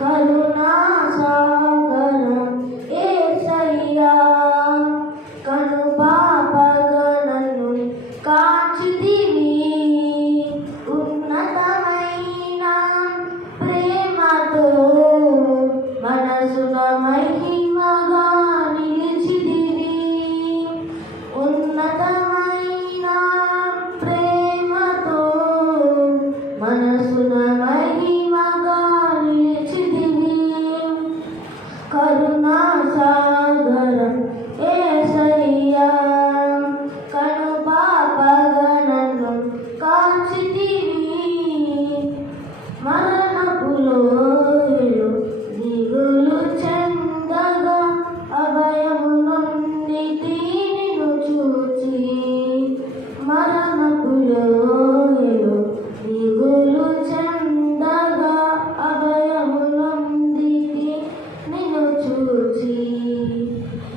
కరుణా సాగరం యేసయ్యా కను పాపగణను కాచితివి ఉన్నతమైన ప్రేమతో మనసున మహిమగా నిలిచితివి ఉన్నతమైన ప్రేమతో మనసున మహిమగా నిలిచితివి కరుణా సాగరం యేసయ్యా కను పాపగణను కాచితివి మరణపు లోయలో దిగులు చెందగా అభయము నొందితి నిన్ను చూచి మరణపు లోయలో దిగులు చెందగా అభయము నొందితి నిన్ను చూచి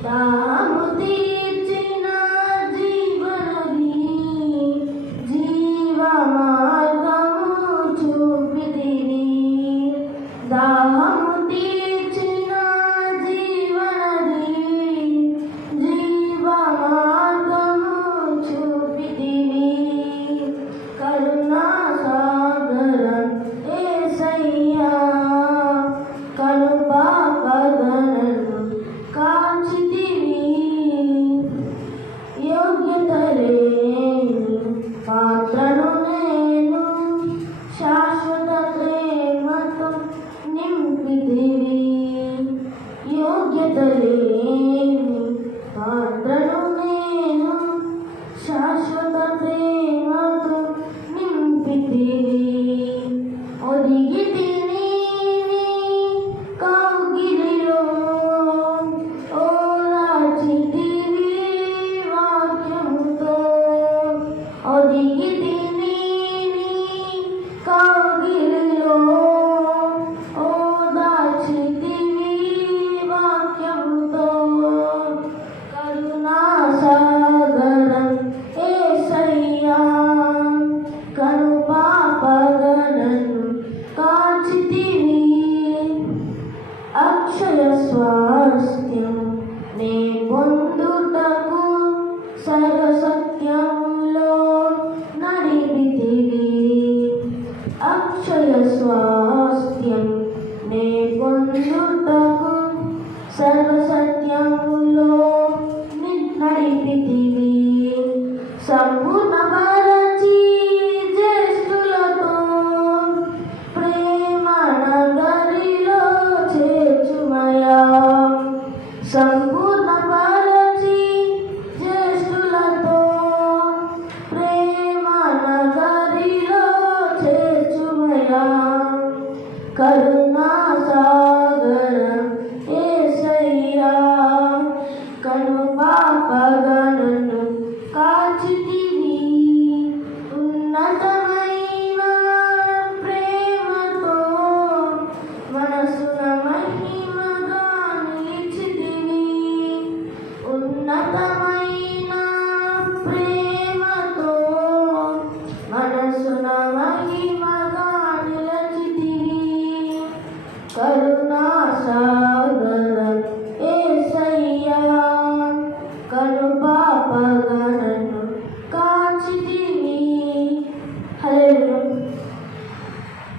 దాహము తీర్చిన జీవనది జీవ మార్గము చూపితివి దాహము తీర్చిన జీవనది జీవ మార్గము చూపితివి కరుణా సాగరం యేసయ్యా కను పాపగణను కాచితివి యోగ్యత లేని పాత్రను నేను శాశ్వత ప్రేమతో నింపితివి యోగ్యత లేని పాత్రను నేను శాశ్వత ప్రేమతో నింపితివి ఒదిగితి నీ కౌగిలిలో ఓదార్చితివి వాక్యముతో ఒదిగితి నీ కౌగిలిలో ఓదార్చితివి వాక్యముతో కరుణా సాగరం యేసయ్యా కను పాపగణను కాచితివి అక్షయ స్వాస్థ్యం నే పొందుటకు సర్వసత్యములో నడిపితివి అక్షయ స్వాస్థ్యం నే పొందుటకు సర్వసత్యములో నడిపితివి సంపూర్ణపరచి జ్యేష్ఠులతో ప్రేమ నగరిలో చేర్చుమయా సంపూర్ణపరచి జ్యేష్ఠులతో ప్రేమ నగరిలో చేర్చుమయా కరుణా